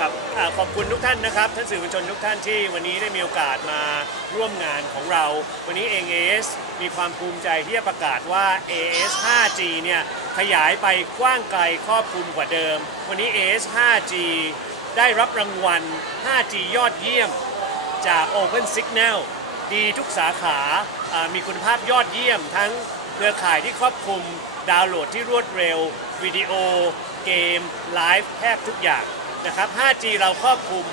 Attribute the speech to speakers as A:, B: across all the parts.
A: ครับอ่าขอบคุณทุกท่านนะครับท่านสื่อมวลชนทุกท่านที่วันนี้ได้มีโอกาสมาร่วมงานของเรา วันนี้เอง AS มีความภูมิใจที่จะประกาศว่า AS 5G เนี่ยขยายไปกว้างไกลครอบคลุมกว่าเดิม วันนี้ AS 5G ได้รับรางวัล 5G ยอดเยี่ยมจาก Open Signal ดีทุกสาขาามีคุณภาพยอดเยี่ยม ทั้งเครือข่ายที่ครอบคลุม ดาวน์โหลดที่รวดเร็ว วิดีโอ เกม ไลฟ์แทบทุกอย่าง นะครับ 5G เราครอบคลุม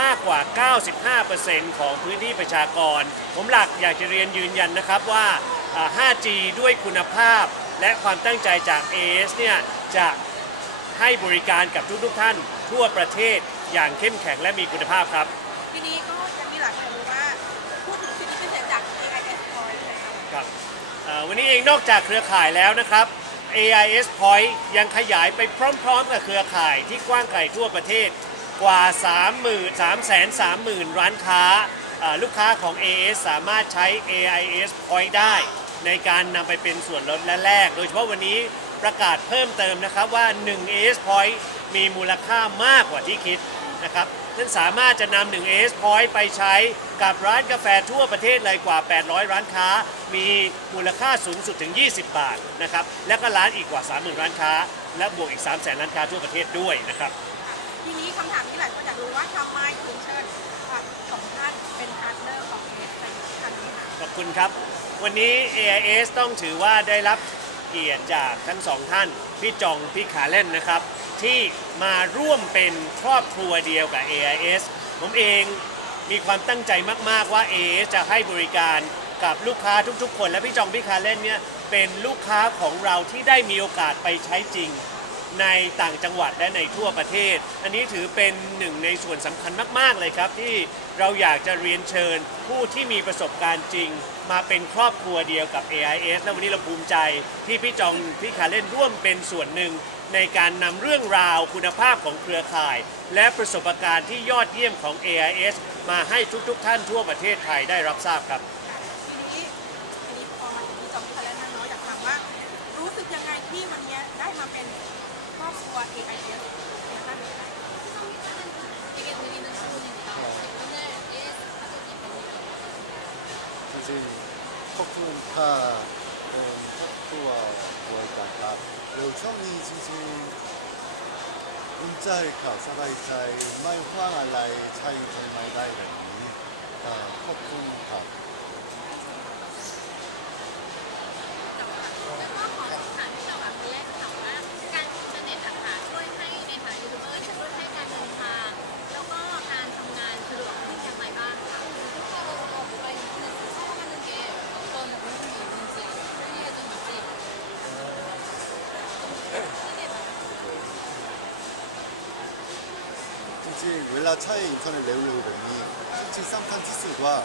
A: มากกว่า 95%ของพื้นที่ประชากร ผมหลักอยากจะเรียนยืนยันนะครับว่าอ่า 5G ด้วยคุณภาพ และความตั้งใจจาก AS เนี่ยจะให้บริการกับทุกๆท่าน ทั่วประเทศอย่างเข้มแข็งและมีคุณภาพครับ
B: ทีนี้ก็ยังมีหลายคนรู้ว่าพูดถึงสิทธิพิเศษจาก AIS Point เลยค่ะ
A: ครับเอ่อวันนี้เองนอกจากเครือข่ายแล้วนะครับ AIS Point ยังขยายไปพร้อมๆกับเครือข่ายที่กว้างไกลทั่วประเทศกว่า 30,000 330,000 ร้านค้าลูกค้าของ AIS สามารถใช้ AIS Point ได้ ในการนำไปเป็นส่วนลดและแลก โดยเฉพาะวันนี้ประกาศเพิ่มเติมนะครับว่า 1 AIS Point มีมูลค่ามากกว่าที่คิด นะครับ ท่านสามารถจะนำ1 AS Point ไปใช้กับร้านกาแฟทั่วประเทศเลยกว่า 800 ร้านค้า มีมูลค่าสูงสุดถึง 20 บาทนะครับ และก็ร้านอีกกว่า 30,000 ร้านค้า และบวกอีก 3 0 0 0 0 0ร้านค้าทั่วประเทศด้วยนะครับ
B: ทีนี้คำถามที่หลายคนอยากรู้ว่าทำไมถึงเชิญสองท่านเป็นพาร์ทเนอร์ของ AIS ในครั้งนี้ค่ะ
A: ขอบคุณครับ วันนี้ AIS ต้องถือว่าได้รับเกียรติจากทั้งสองท่าน พี่จอง พี่ขาเล่นนะครับ ที่มาร่วมเป็นครอบครัวเดียวกับ AIS ผมเองมีความตั้งใจมาก ๆ ว่า AIS จะให้บริการกับลูกค้าทุก ๆ คน และพี่จองพี่คาเล่นเนี่ยเป็นลูกค้าของเราที่ได้มีโอกาสไปใช้จริง ในต่างจังหวัดและในทั่วประเทศ อันนี้ถือเป็นหนึ่งในส่วนสำคัญมาก ๆ เลยครับ ที่เราอยากจะเรียนเชิญผู้ที่มีประสบการณ์จริง มาเป็นครอบครัวเดียวกับ AIS และวันนี้เราภูมิใจที่พี่จองพี่ขาเล่นร่วมเป็นส่วนหนึ่ง ในการนำเรื่องราวคุณภาพของเครือข่าย และประสบการณ์ที่ยอดเยี่ยมของ AIS มาให้ทุกๆ ท่านทั่วประเทศไทยได้รับทราบครับ
B: ซึ่งพวกคุณถ้าเป็นครอบครัวด้วยกัน
C: ครับเดี๋
D: ยวช่วงนี้จริงๆอุ่นใจข่าวสบายใจไม่ว่าอะไรใช่ไหมได้แบบนี้ขอบคุณครับ
C: 진짜 웰라 차이 인터넷 레우레우 뱀이 진짜 쌈탄 티스과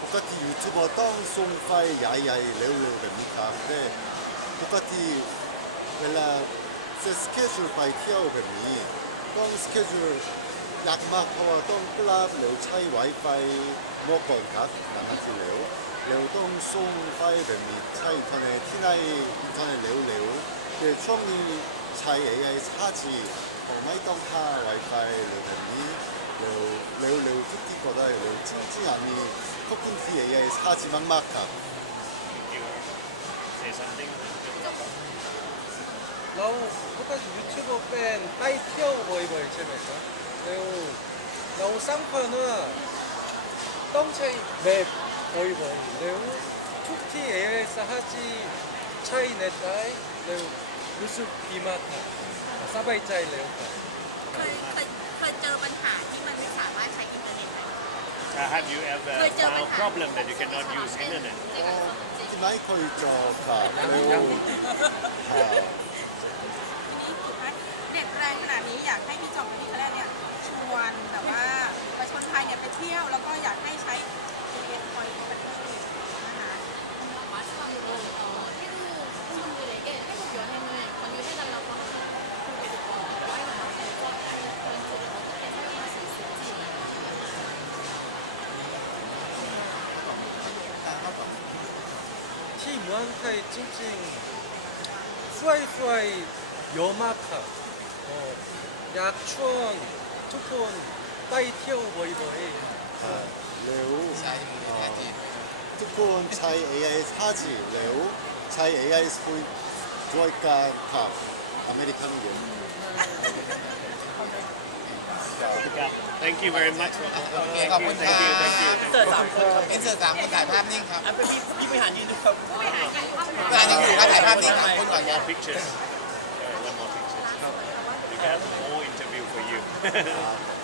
C: 똑같이 유튜버 떵송파이 야이야이 레우레우 뱀니까 근데 똑같이 웰라 세 스케줄 바이 티아오 뱀이 떵 스케줄 약막 파와 떵 클럽 레우 차이 와이파이 뭐건 각 나나티 레우 레우 떵송파이 뱀이 차이 인터넷 티나이 인터넷 레우 레우 그 추억니 차이 AI 사지 ของไม่ต้องค่า Wi-Fi หรือแบบนี้เร็วเร็วเร็วทุกที่ก็ได้เร็วจริ
A: งๆ
E: อ่ะมีขอบคุณที่
C: AIS ค่าจีมากๆครั
E: บ you say something เราพวกเรา YouTube เป็นไปเที่ยวบ่อยๆใช่ไหมครับแล้วเราสามคนน่ะต้องใช้แบบบ่อยๆแล้วทุกที่ AIS ห้าจีใช้เน็ตได้แล้วรู้สึกดีมากครับ สบายใจเลยครับ
B: เคยเคยเคยเจอปัญหาที่มันไม่สามารถใช้อินเทอร์เน็ตได้
A: Uh, have you ever
B: เคยเจอปั
D: ญ found
E: หา problem that you cannot use internet? จริงๆ ไม่เคยเจอค่ะไม่ ปเที่ยวบ่อย
C: อ่าเร็ว
F: ใช้มือถือแท้จริง
C: ทุกคนใช้ AIS 5G เร็วใช้ AIS คุยด้วยกันกับอเมริกันเยอะ
A: Thank you very much
F: โอเคขอบคุณค
A: Thank
F: รั
A: you thank you
F: บเสิร์ฟสามคนเอ็นเสิร์ฟสามคนถ่ายภาพนิ่งครับ
G: เป็นพี่พี่บริหารยืนดูครับ
A: more picture. Uh, one more picture. We have more interview for you.